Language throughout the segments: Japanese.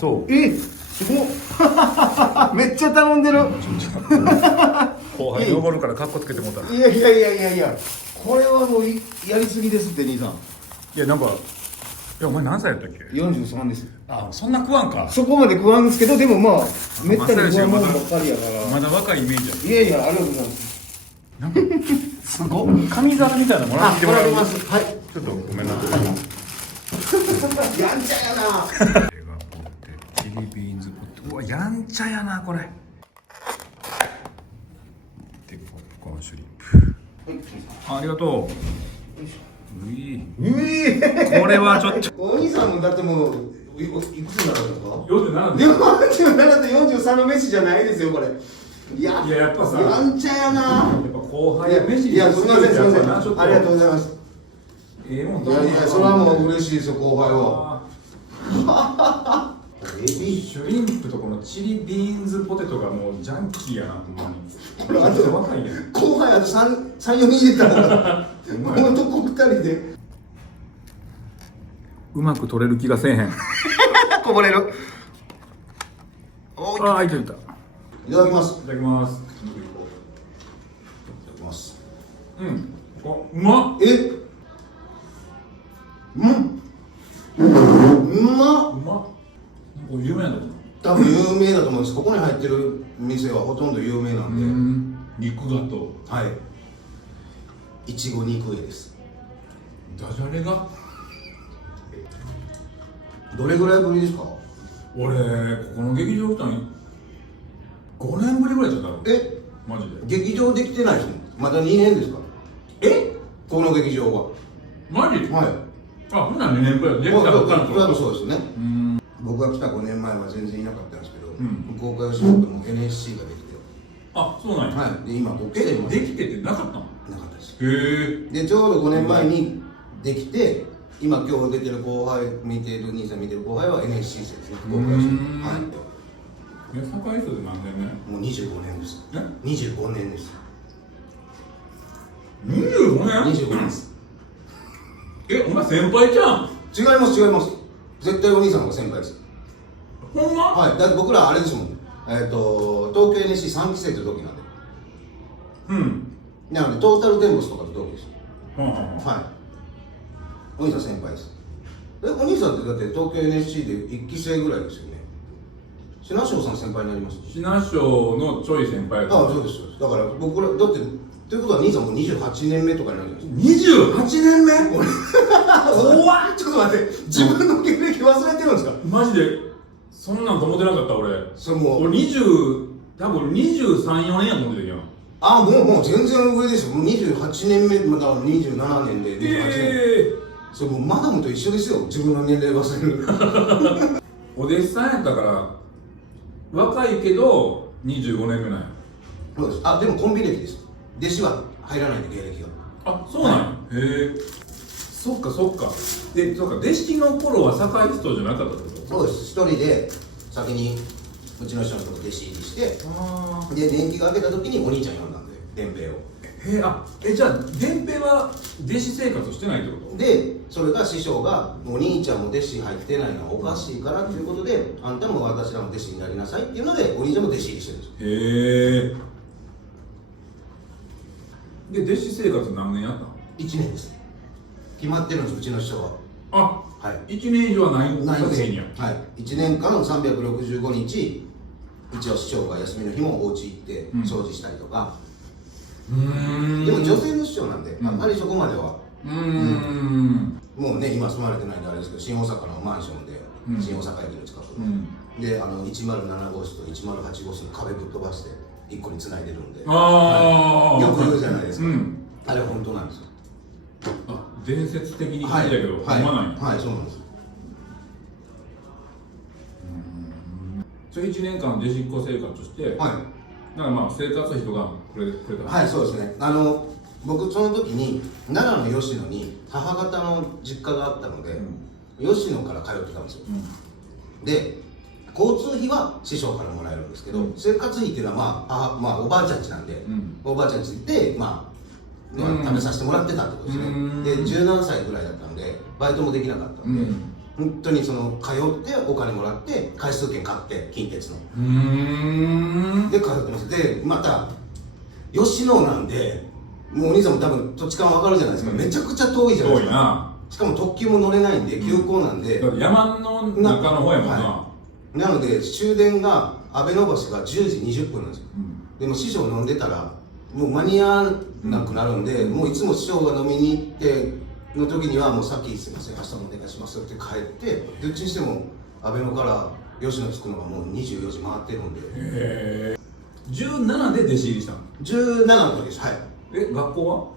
そう。すごっめっちゃ頼んでる後輩におごるからカッコつけてもったら。いや、これはもうやりすぎですって兄さん。いやなんか、いやお前何歳やったっけ43です。あ、そんな食わんか。そこまで食わんですけど、でもまあめったに食わんもんばっかりやからまだ若いイメージや。いや、ありがとうございます。なんかすごっ、紙皿みたいなのもらってもらう。もらいます。はい。ちょっとごめんなさい。やんちゃやな。チリビーンズポテト。うわ、やんちゃやなこれ。でポップコーンシュリンプ。ありがとう。これはちょっと。お兄さんもだってもういくつになるんですか47です。47と43の飯じゃないですよこれ。いややっぱさ、やんちゃやな。やっぱ後輩や飯に。いや、すみません、すみません。ありがとうございます。もん。いや、それはもう嬉しいですよ、後輩は。シュリンプとこのチリビーンズポテトがもうジャンキーやな、ほんまに。これあと若いやん。後輩あと3、4人入れたら、男2人で。うまく取れる気がせえへん。こぼれる。ああ、いけた。いただきます。いただきます。いただきます。うん。あ、うまっ。うまっ。うまっ。これ有名なんだと思う。多分有名だと思うんです。ここに入ってる店はほとんど有名なんで。肉だと。はい。いちご肉屋です。ダジャレが。どれぐらいぶりですか？俺、ここの劇場来たの5年ぶりぐらいじゃったの。マジで。劇場できてないですね。まだ2年ですか？この劇場は。マジ？はい。あ、ほんなら2年くらいできたばっかりの頃。そうですね。僕が来た5年前は全然いなかったんですけど、福岡吉本も NSC ができて。あ、そうなんや。はい。で、今ここ来てます。できててなかったの？なかったです。へえ。で、ちょうど5年前にできて、今今日出てる後輩、見てる兄さん見てる後輩は NSC 生ですね。福岡吉本。はい。堺人で何年目？もう25年です。25年です。25年？25年です。お前先輩じゃん。違います、違います。絶対お兄さんが先輩です。ほんま？はい。だって僕らあれですもん。東京 NSC3 期生という時なんで。なのでトータルテンボスとかと同期です。はい。お兄さん先輩です。お兄さんってだって東京 NSC で1期生ぐらいですよね。品庄さん先輩になります。品庄のちょい先輩。ああ、そうです。だから僕らだってということは兄さんも28年目とかになるんです。28年目？俺怖っ。ちょっと待って、自分の経歴忘れてるんですか？マジでそんなんと思ってなかった俺。それもう俺多分23、4年やと思ってたけど。あ、もう全然上ですよ。もう28年目、まだ27年で28年。それもうマダムと一緒ですよ。自分の年齢忘れる。お弟子さんやったから若いけど25年目なんや。そうです。あ、でもコンビ歴です。弟子は入らないんで、芸歴が。あ、そうなんや。へえ。そっかそっか。で、そうか、弟子の頃は堺人じゃなかったってこと？そうです。一人で先にうちの人のとこ弟子入りして、で年季が明けた時にお兄ちゃん呼んだんで、伝平を。じゃあ伝平は弟子生活してないってこと？で、それが師匠がお兄ちゃんも弟子入ってないのはおかしいからということで、あんたも私らも弟子になりなさいっていうので、お兄ちゃんも弟子入りしてるんです。へえ。で、弟子生活何年やったの？1年です。決まってるんです、うちの師匠は。はい。1年以上はないんです。んや。はい。1年間365日、一応師匠が休みの日もお家行って掃除したりとか。でも女性の師匠なんで、あんまりそこまでは。もうね、今住まれてないんであれですけど、新大阪のマンションで、新大阪駅の近くで、107号室と108号室の壁ぶっ飛ばして1個に繋いでるんで、よく言うじゃないですか。あれ本当なんですよ。伝説的に聞いたけど、ほんまなんや。はい、そうなんですよ。それ1年間弟子っ子生活して、だからまあ生活費とかくれた。はい、そうですね。僕その時に奈良の吉野に母方の実家があったので、吉野から通ってたんですよ。で、交通費は師匠からもらえるんですけど、生活費っていうのはまあおばあちゃん家なんで、おばあちゃん家で食べさせてもらってたってことですね。で、17歳ぐらいだったんでバイトもできなかったんで、本当にその通ってお金もらって回数券買って近鉄ので通ってます。でまた吉野なんでもうお兄さんも多分土地勘分かるじゃないですか、めちゃくちゃ遠いじゃないですか。しかも特急も乗れないんで急行なんで、山の中の方やもんな、なので終電が阿部野橋が10時20分なんですよ、でも師匠飲んでたらもう間に合わなくなるんで、もういつも師匠が飲みに行っての時にはもうさっきすいません明日もお願いしますって帰ってどっちにしても阿部野から吉野着くのがもう24時回ってるんで。へえ。17で弟子入りしたの？17の時です。はい。学校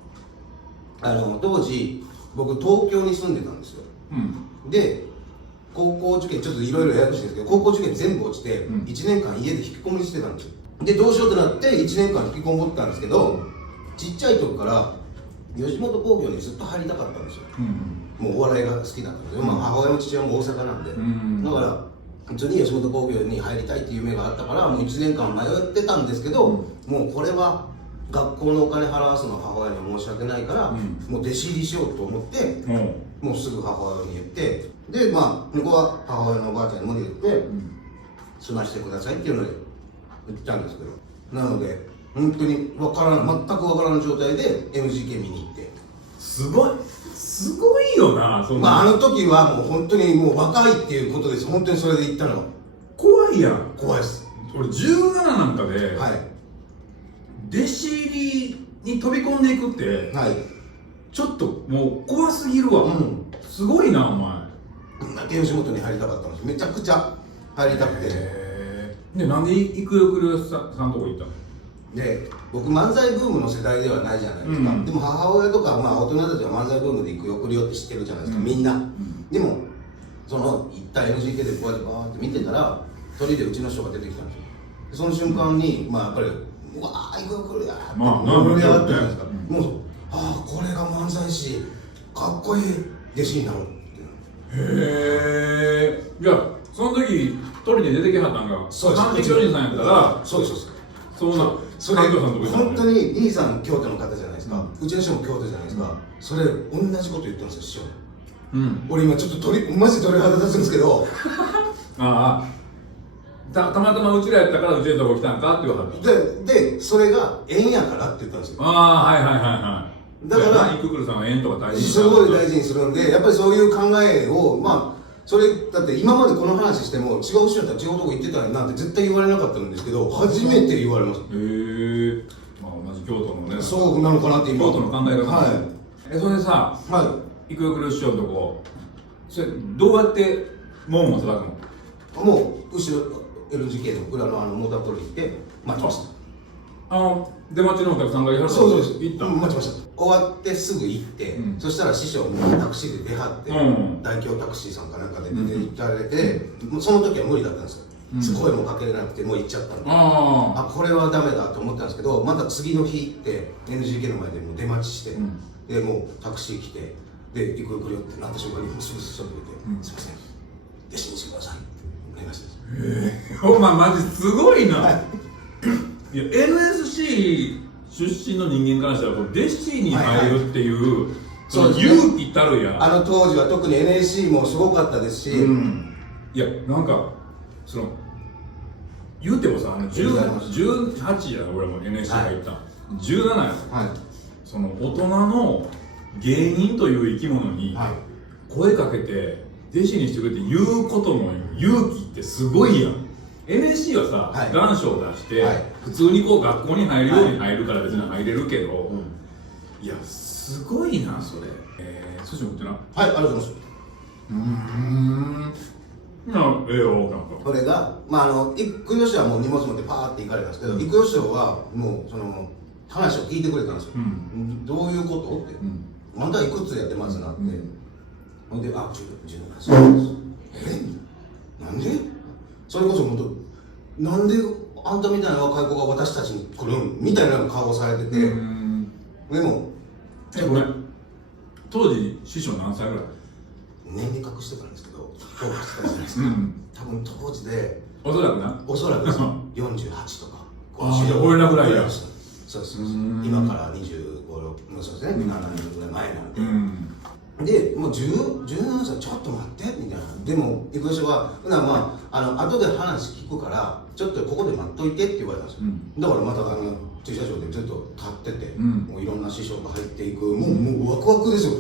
は当時僕東京に住んでたんですよ、で高校受験ちょっといろいろややこしいんですけど高校受験全部落ちて1年間家で引きこもりしてたんですよ。でどうしようってなって1年間引きこもったんですけど、ちっちゃい時から吉本興業にずっと入りたかったんですよ、もうお笑いが好きだったんですよ、母親も父親も大阪なんで、だから普通に吉本興業に入りたいっていう夢があったからもう1年間迷ってたんですけど、もうこれは学校のお金払わすのは母親に申し訳ないから、もう弟子入りしようと思って、もうすぐ母親に言って、でまあ向こうは母親のおばあちゃんにも言って、済ましてくださいっていうので言ったんですけど、なので本当に全く分からない状態で MGK 見に行って、すごいよな。あの時はもう本当にもう若いっていうことです。本当にそれで行ったのは怖いやん。怖いです。俺17なんかで、はい、弟子入りに飛び込んでいくって、はい、ちょっともう怖すぎるわ、すごいなお前。吉本に入りたかったんです。めちゃくちゃ入りたくて。でなんで幾代クルさんのとこ行ったの？で僕漫才ブームの世代ではないじゃないですか、でも母親とか、大人たちは漫才ブームで行くよ来るよって知ってるじゃないですか、みんな、でもその行った NGK でこうやってバーって見てたら一人でうちの人が出てきたんですよ。でその瞬間にやっぱりうわー行くよ来るやーって盛り上がってるじゃないですか、もうこれが漫才師かっこいい弟子になるって。へえ。いやその時一人で出てきはったんが三匹巨人さんやったら、そうですそうなそれ本当に兄さん京都の方じゃないですか、うちの人も京都じゃないですか、それ同じこと言ってるんですよ師匠。俺今ちょっとマジで鳥肌立つんですけどたまたまうちらやったからうちのとこ来たんかって言わはったでそれが縁やからって言ったんですよ。だからイククルさんは縁とか大事にすごい大事にするんで、やっぱりそういう考えをそれだって今までこの話しても違う人やったら違うとこ行ってたらなんて絶対言われなかったんですけど、初めて言われました。へえ。同じ京都のね。そうなのかなって今京都の考え方。はい。それでさ、イククル師匠のとこそれどうやって門を叩くの？もう後ろ LGK の裏のモータープロに行って待ちました。出待ちのお客さんがいはった。そうです。行った。待ちました。終わってすぐ行って、そしたら師匠もタクシーで出はって、大京タクシーさんかなんかで出て行かれて、その時は無理だったんですよ。声もかけれなくてもう行っちゃったんで、これはダメだと思ったんですけど、また次の日行って NGK の前でもう出待ちして、でもうタクシー来て、で行くよ来るよってなった瞬間にすぐ師匠と言って、すいません弟子にしてくださいってお願いします。お前マジすごいな。いや NSC 出身の人間からしたら弟子に入るっていう、その勇気たるや。当時は特に NSC もすごかったですし、いやなんかその言うてもさ18や俺も NSC 入った、17や、その大人の芸人という生き物に声かけて弟子にしてくれって言うことの勇気ってすごいやん。NSC はさ、願書を出して、普通にこう学校に入るように入るから別に入れるけど、いやすごいなそれ。寿司持ってな。はい、ありがとうございます。ええよなんか。これが育代師はもう荷物持ってパーって行かれたんですけど、育代師はもうその話を聞いてくれたんですよ。どういうことって、あんたいくつやってますなって、ほんで17歳。なんで？それこそ本当なんであんたみたいな若い子が私たちに来るんみたいな顔をされてて、でもごめん、当時師匠何歳ぐらい？年齢隠してたんですけど、今日はしてたじゃないですか。多分当時でおそらくな、おそらく48とか。俺らぐらいや。そうです。今から25、6、そうですね、7年ぐらい前なんで。でもう17歳ちょっと待ってみたいな。でも行く人はまあ後で話聞くからちょっとここで待っといてって言われたんですよ、だからまた駐車場でずっと立ってて、もういろんな師匠が入っていく、もうワクワクですよ。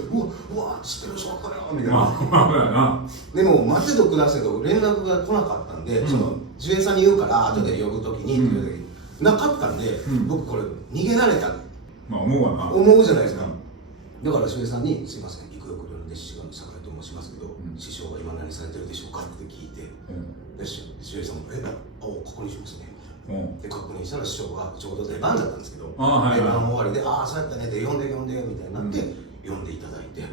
うわ知ってる人かよみたいな。でも待ってとくださいと連絡が来なかったんで、その守衛さんに言うから後で呼ぶときにって言う時になかったんで、僕これ逃げられたまあ思うわな。思うじゃないですか。だから守衛さんにすいません育欲料の弟子が酒井と申しますけど、師匠は今何されてるでしょうかって聞いて、で守衛さんも確認しますね。で確認したら師匠がちょうど出番だったんですけど、出番終わりでそうやったねって呼んでみたいになって、呼んでいただいて、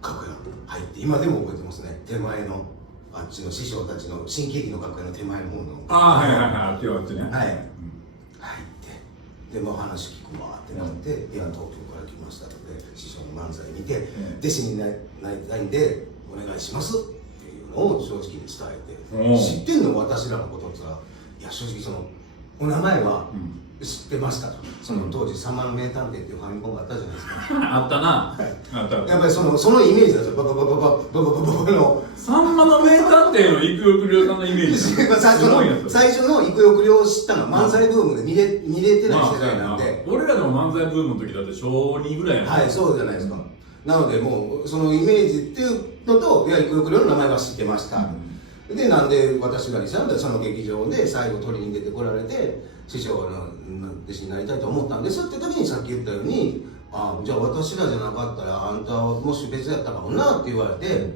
楽屋入って今でも覚えてますね。手前のあっちの師匠たちの新喜劇の楽屋の手前の方のあっちはあっちね。入ってで話聞くわってなって、いや東京から来ましたので師匠の漫才見て、弟子になりたいんでお願いしますっていうのを正直に伝えて、知ってんの私らのことって言ったら、いや正直そのお名前は知ってましたと。その当時「さんまの名探偵」っていうファミコンがあったじゃないですか。あったな。あった。やっぱりそのイメージなんですよ。バババババババババのさんまの名探偵の育欲量さんのイメージ。最初の育欲量を知ったのは漫才ブームで見れてない世代なんで。俺らでも漫才ブームの時だって小2ぐらいやん。はい、そうじゃないですか。なのでもうそのイメージっていうのと、いや育欲量の名前は知ってました。でなんで私がしたんでその劇場で最後取りに出てこられて、師匠の弟子になりたいと思ったんですって時にさっき言ったように、じゃあ私らじゃなかったらあんたはもし別やったかもなって言われて、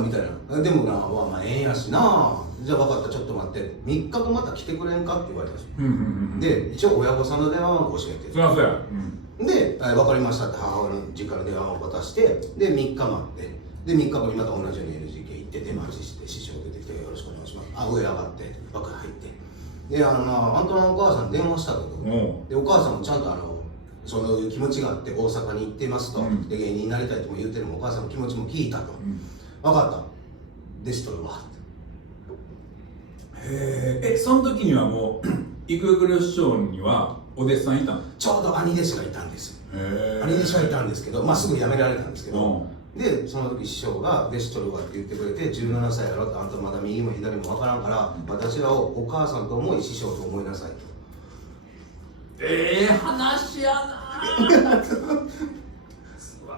みたいな。でもなまあええんやしな、じゃあ分かったちょっと待って3日後また来てくれんかって言われたんですよ。で一応親御さんの電話を教えて、そうや。で分かりましたって母親の実家の電話を渡して、で3日待って、で3日後にまた同じように NGK 行って出待ちして、師匠出てきてよろしくお願いします。上上がって楽屋入って、であんたのお母さん電話したと。でお母さんもちゃんとその気持ちがあって大阪に行ってますと、で芸人になりたいとも言ってるもお母さんの気持ちも聞いたと、分かった弟子取るわって。その時にはもう育欲量師匠にはお弟子さんいたの？ちょうど兄弟子がいたんですよ。兄弟子がいたんですけど、すぐ辞められたんですけど、でその時師匠が弟子取るわって言ってくれて、17歳やろって、あんたまだ右も左も分からんから私らをお母さんと思い師匠と思いなさいと。話やな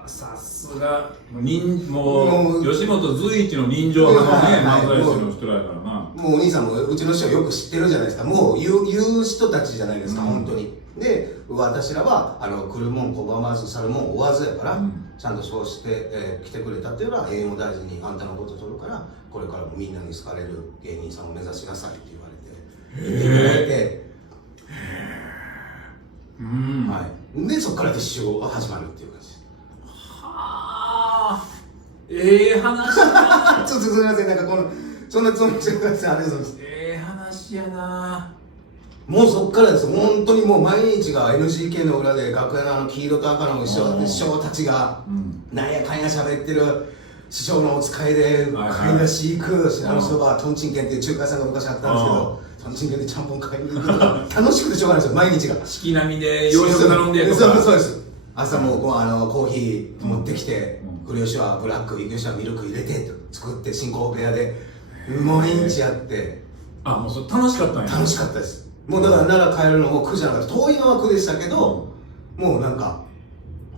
さすがもう吉本随一の人情派のね漫才師の人らやからな。もうお兄さんもうちの師匠よく知ってるじゃないですか。もう言う人たちじゃないですか、本当に。で私らは来るもん拒まず去るもん追わずやから、ちゃんとそうして、来てくれたっていうのは永遠を大事にあんたのこと取るから、これからもみんなに好かれる芸人さんを目指しなさいって言われて、でそこから弟子修が始まるっていう感じです。話ちょっとすみません、なんかそんなつもりじゃなくてありがとうございます。話やな。もうそっからです。本当にもう毎日が NGK の裏で楽屋の黄色と赤の師匠たちがなんやかんや喋ってる師匠のお使いで買い出し行く、そばトンチンケンっていう中華屋さんが昔あったんですけど、トンチンケンでちゃんぽん買いに行くのが楽しくてしょうがないですよ、毎日が。式並みで洋食頼んでとか。そうです。朝もコーヒー持ってきて、栗吉はブラック、吉はミルク入れて作って進行部屋で毎日やって。もうそれ楽しかったんや。楽しかったです。もうだから奈良帰るのも苦じゃなかった。遠いのは苦でしたけど、もうなんか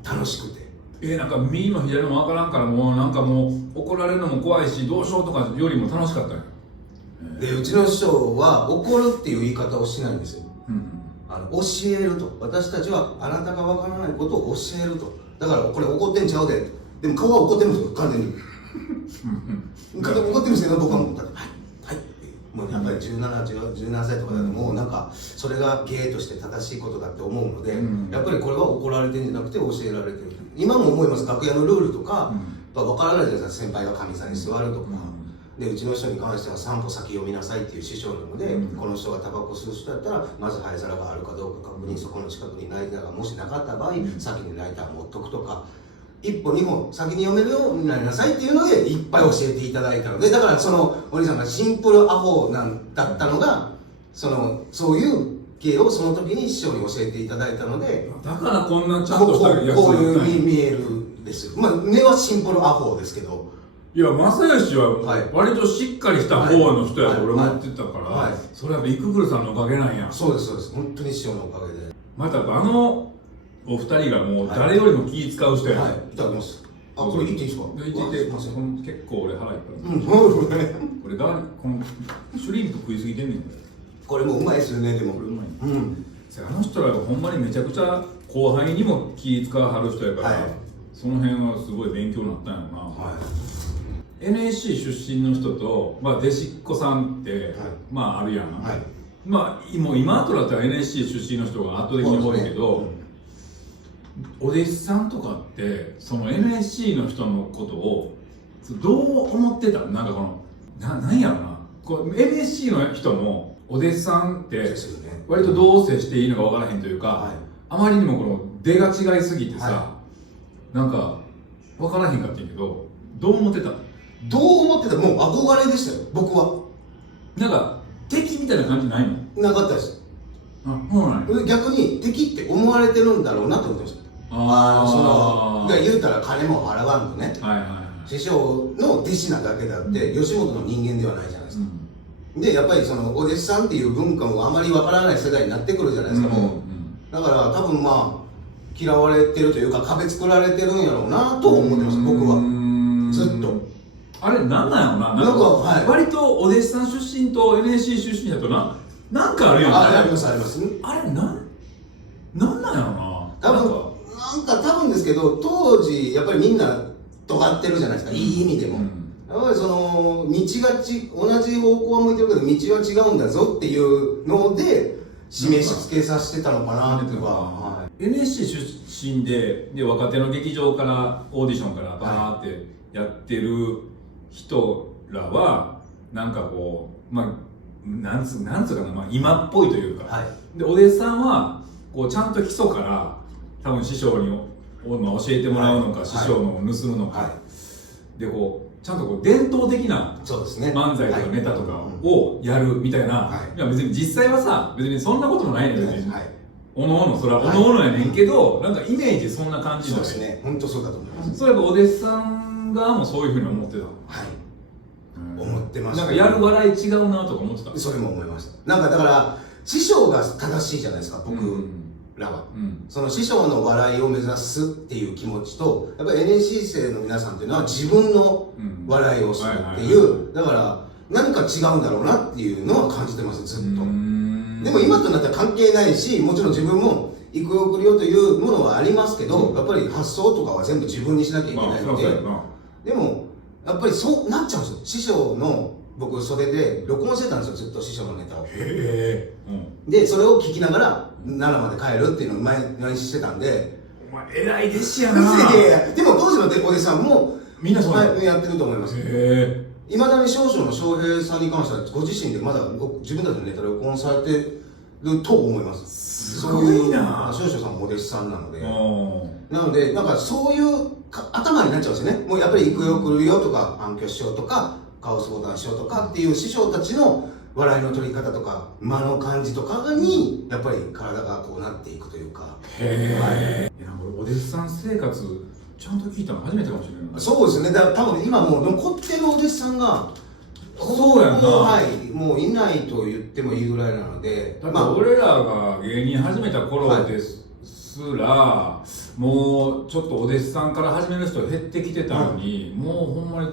楽しくて。なんか右も左も分からんから、もうなんかもう怒られるのも怖いしどうしようとかよりも楽しかったんや。でうちの師匠は怒るっていう言い方をしないんですよ。教えると。私たちはあなたが分からないことを教えると。だからこれ怒ってんちゃうで。でも顔は怒ってるんですよ、完全に。怒ってるんですけど、僕はもうはいもうやっぱり17歳とかだともうなんかそれが芸として正しいことだって思うので、やっぱりこれは怒られてんじゃなくて教えられてる。今も思います。楽屋のルールとか分からないじゃないですか。先輩が神さんに座るとか、でうちの人に関しては3歩先読みなさいっていう師匠なので、この人がタバコ吸う人だったらまず灰皿があるかどうか確認、そこの近くにライターがもしなかった場合、先にライター持っとくとか、一歩二歩先に読めるようになりなさいっていうのでいっぱい教えていただいたので、だからそのお兄さんがシンプルアホなんだったのが、そういう芸をその時に師匠に教えていただいたので、だからこんなちゃんとしたこういう見えるですよ。まあ根はシンプルアホですけど。いや、正義は割としっかりした方の人やと俺も言ってたから、それはやっぱイクブルさんのおかげなんや。そうですそうです、本当に師匠のおかげで。またお二人がもう誰よりも気使う人や。はい、いただきます。あ、これ言っていいですか？言っていって、結構俺腹いっぱい。これこのシュリンプ食いすぎてんねん。これもうまいですよね、でも。これうまい。あの人らがほんまにめちゃくちゃ後輩にも気使わはる人やから、その辺はすごい勉強になったんやろな。NSC 出身の人と、まあ、弟子っ子さんって、まああるやん。まあもう今とだったら NSC 出身の人が圧倒的に多いけど、お弟子さんとかってその NSC の人のことをどう思ってた？なんかなんやろな、NSC の人のお弟子さんって割とどう接していいのか分からへんというか、あまりにも出が違いすぎてさ、なんか分からへんかったけど、どう思ってた？どう思ってた？もう憧れでしたよ、僕は。なんか敵みたいな感じないの？なかったです。逆に敵って思われてるんだろうなと思ってました。言うたら金も払わんとね、師匠の弟子なだけであって吉本の人間ではないじゃないですか。でやっぱりそのお弟子さんっていう文化もあまりわからない世代になってくるじゃないですか。もうだから多分まあ嫌われてるというか壁作られてるんやろうなと思ってました、僕はずっと。あれなんなんやろな、なんか割とお弟子さん出身と NSC 出身だとなんかあるやん。ありますあります。あれなんなんやろな、多分ですけど、当時やっぱりみんな尖ってるじゃないですか、いい意味でも。やっぱりその道が同じ方向は向いてるけど道は違うんだぞっていうので示しつけさせてたのかなとか。NSC 出身で若手の劇場からオーディションからバーってやってる人らはなんかまあなんつうかな、まあ、今っぽいというか、でお弟子さんはちゃんと基礎から多分師匠に教えてもらうのか、師匠のを盗むのか、でちゃんと伝統的な漫才とかネタとかをやるみたいな、いや別に実際はさ別にそんなこともないのよ、別におのおのそれはおのおのやねんけど、なんかイメージそんな感じだね。そうですね、本当そうだと思います。それやっぱお弟子さん側もそういうふうに思ってた。思ってました。なんかやる笑い違うなとか思ってた。それも思いました。なんかだから師匠が正しいじゃないですか、僕らは。その師匠の笑いを目指すっていう気持ちと、やっぱり NSC 生の皆さんっていうのは自分の笑いをするっていう、だから何か違うんだろうなっていうのは感じてます、ずっと。でも今となったら関係ないし、もちろん自分も行くよ送るよというものはありますけど、やっぱり発想とかは全部自分にしなきゃいけないので、でもやっぱりそうなっちゃうんですよ。師匠の僕それで録音してたんですよ、ずっと師匠のネタを。でそれを聞きながら奈良まで帰るっていうのを毎日してたんで。お前偉い弟子やな。でも当時のお弟子さんもみんなそうやってると思います。いまだに少々の翔平さんに関してはご自身でまだ自分たちのネタで録音されてると思います。すごいな。少々さんもお弟子さんなので、なんかそういう頭になっちゃうんですよね。もうやっぱり行くよ来るよとか暗挙師匠とかカオスボタン師匠とかっていう師匠たちの笑いの取り方とか間の感じとかにやっぱり体がこうなっていくというか。へえ。いや俺お弟子さん生活ちゃんと聞いたの初めてかもしれない。そうですね。だから多分今もう残ってるお弟子さんがそうやんな、もういないと言ってもいいぐらいなので、だって俺らが芸人始めた頃ですら、もうちょっとお弟子さんから始める人減ってきてたのに、もうほんまに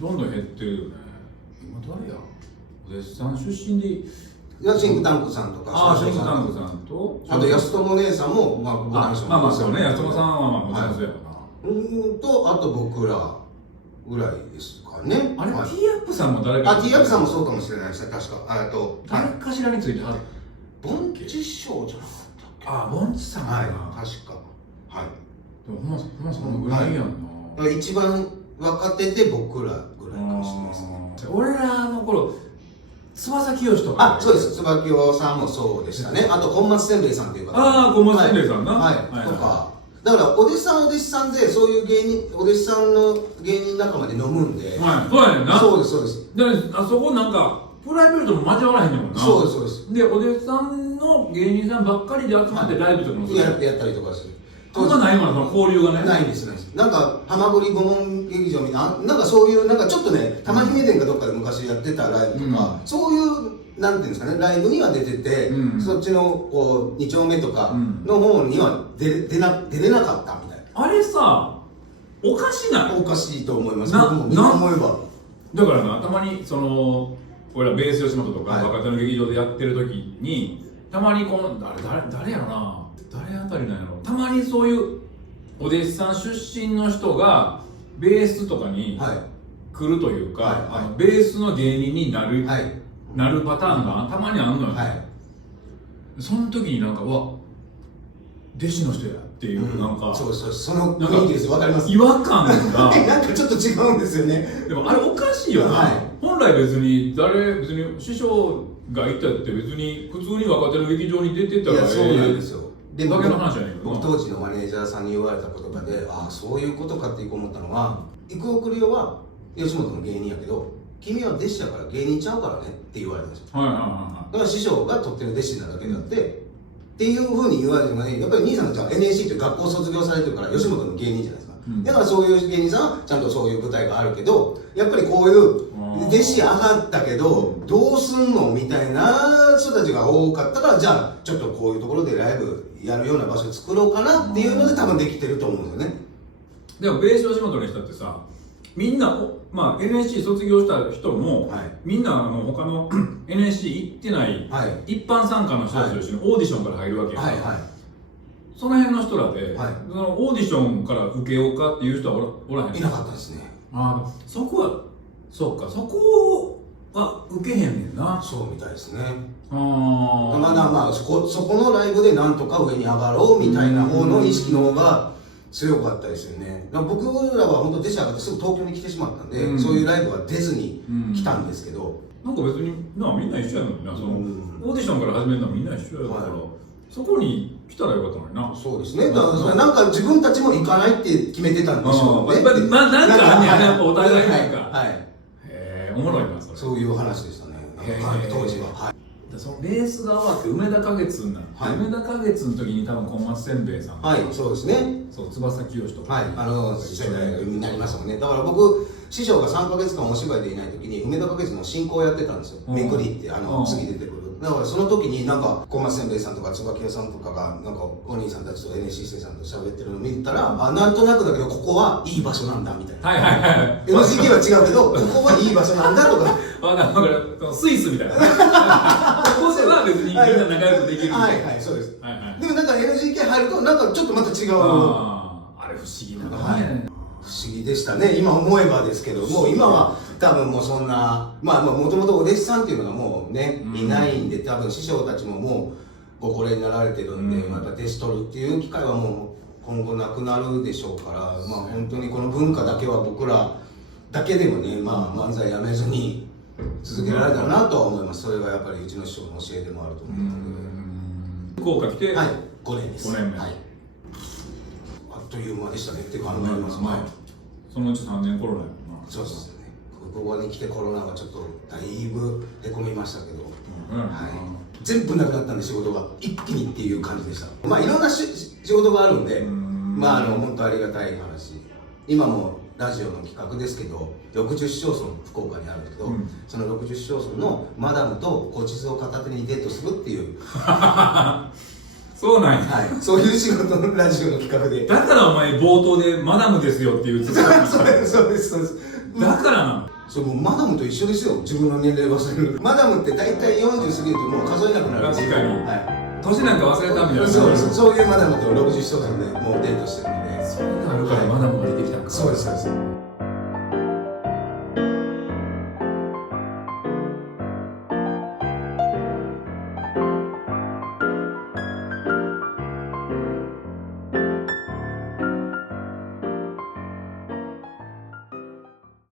どんどん減ってるよね。今誰やお弟子さん出身でシンクタンクさんとか、シンクタンクさんと、あと安友姉さんもまあそうね、安友さんはもちろんそうやな。あと僕らぐらいですかね。あれ、ティーアップさんも誰か。ティーアップさんもそうかもしれないですね、確か。誰かしらについてはる。ボンチ師匠じゃなかったっけ。ボンチさんかな。確か。はい。でもほんまそのぐらいやんな。一番若手で僕らぐらいかもしれないですね。俺らの頃、翼清とか。そうです。翼清さんもそうでしたね。あと本松せんべいさんっていう方。本松せんべいさんな。はい。とか。だからお弟子さんお弟子さんでそういうお弟子さんの芸人仲間で飲むんで、そうやねんな。そうですそうです。であそこなんかプライベートも交わらへんねんもんな。そうですそうです。でお弟子さんの芸人さんばっかりで集まってライブとかもやったりとかする。あんまないもんな、交流がね。ないんです。なんかハマグリ部門劇場みたいな、なんかそういうなんかちょっとね、玉姫殿かどっかで昔やってたライブとか、そういうなんていうんですかね、ライブには出てて、そっちのこう2丁目とかの方には出れなかったみたいな。あれさ、おかしない？おかしいと思います。僕も今思えば。だからな、たまにその俺らベース吉本とか若手の劇場でやってる時に、たまにこの誰やろな、誰あたりなんやろ、たまにそういうお弟子さん出身の人がベースとかに来るというか、ベースの芸人になるパターンがたまにあるのよ、その時になんか、わ、弟子の人やっていう、なんかそうその雰囲気です。わかります。違和感がなんかちょっと違うんですよね。でもあれおかしいよな、本来別に師匠がいたって別に普通に若手の劇場に出てたらそうなんですよ。でだけの話じゃないけど、僕当時のマネージャーさんに言われた言葉で、ああそういうことかって思ったのは、郁尾栗代は吉本の芸人やけど君は弟子やから芸人ちゃうからねって言われたんですよ。だから師匠が取ってる弟子なだけであって、っていうふうに言われてもね、やっぱり兄さんがじゃあ NSC っていう学校卒業されてるから吉本の芸人じゃないですか、だからそういう芸人さんはちゃんとそういう舞台があるけど、やっぱりこういう弟子上がったけどどうすんのみたいな人たちが多かったから、じゃあちょっとこういうところでライブやるような場所を作ろうかなっていうので多分できてると思うんですよね。でもベース吉本の人ってさ、みんな、まあ、NSC 卒業した人も、みんな他のNSC 行ってない、一般参加の人たちと一緒にオーディションから入るわけやから、その辺の人らで、そのオーディションから受けようかっていう人はおらへん。いなかったですね。そこはそうか、そこは受けへんねんな。そうみたいですね。まだまあそこのライブでなんとか上に上がろうみたいな方の意識の方が強かったですよね。僕らは本当弟子上がってすぐ東京に来てしまったんで、そういうライブは出ずに来たんですけど、なんか別にみんな一緒やのにな、そのオーディションから始めるのはみんな一緒やから、そこに来たらよかったのにな。そうですね。だからなんか自分たちも行かないって決めてたんでしょうね。まあなんかあんねやね、やっぱお互いなんか。おもろいな、それ。そういう話でしたね、当時は。そのベースが終わって梅田花月になって、梅田花月の時に多分小松せんべいさん、そうですね、翼清とか世代になりましたもんね。だから僕師匠が3ヶ月間お芝居でいない時に梅田花月の進行をやってたんですよ。めくりって次出てくる。だからその時になんか小松せんべいさんとか椿屋さんとかがなんかお兄さんたちと NSC 生さんと喋ってるのを見たら、なんとなくだけどここはいい場所なんだみたいな。NGK は違うけどここはいい場所なんだとか。スイスみたいな。ここでは別にみんな仲良くできるみたいな。そうです。でもなんか NGK 入るとなんかちょっとまた違う。あれ不思議なのね。不思議でしたね、今思えばですけども、今は多分もうそんな、まあもともとお弟子さんっていうのがもうね、いないんで、多分師匠たちももうご高齢になられてるんで、また弟子取るっていう機会はもう今後なくなるでしょうから、まあ本当にこの文化だけは僕らだけでもね、まあ漫才やめずに続けられたらなとは思います。それがやっぱりうちの師匠の教えでもあると思うので。福岡来て5年です。5年目。あっという間でしたねって考えます。そのうち3年コロナやもんな。そうですね。ここに来てコロナはちょっとだいぶへこみましたけど、全部なくなったんで仕事が一気にっていう感じでした。まあいろんな仕事があるんで、まあ本当ありがたい話。今もラジオの企画ですけど、60市町村福岡にあるんですけど、その60市町村のマダムとごちそうを片手にデートするっていうそうなんや。そういう仕事のラジオの企画で。だからお前冒頭でマダムですよって言ってた。そうです。だからなの。そうもうマダムと一緒ですよ。自分の年齢忘れる。マダムって大体40過ぎるともう数えなくなる。確かに。年なんか忘れたみたいな。そういうマダムと60歳でもうデートしてるので。そういうのあるからマダムが出てきたんか。そうです。